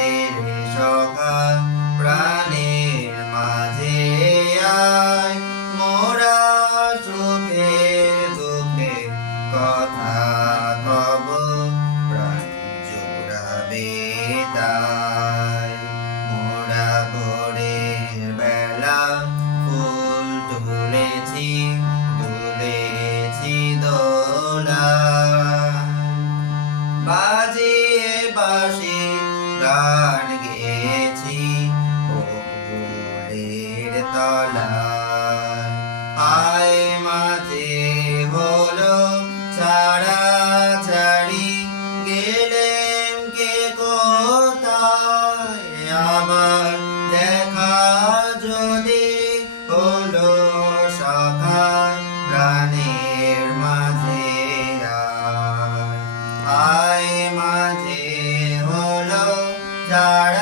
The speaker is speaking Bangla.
আয় রে সখা প্রাণের মাঝে আয় কথা কব প্রাণ জোড়াবে তাই গান গেয়েছি ফুলের তলায়। আয় মাঝে হলো ছাড়া ছাড়ি গেলেন কে কোথায়? আবার দেখা যদি হলো সখা মাঝে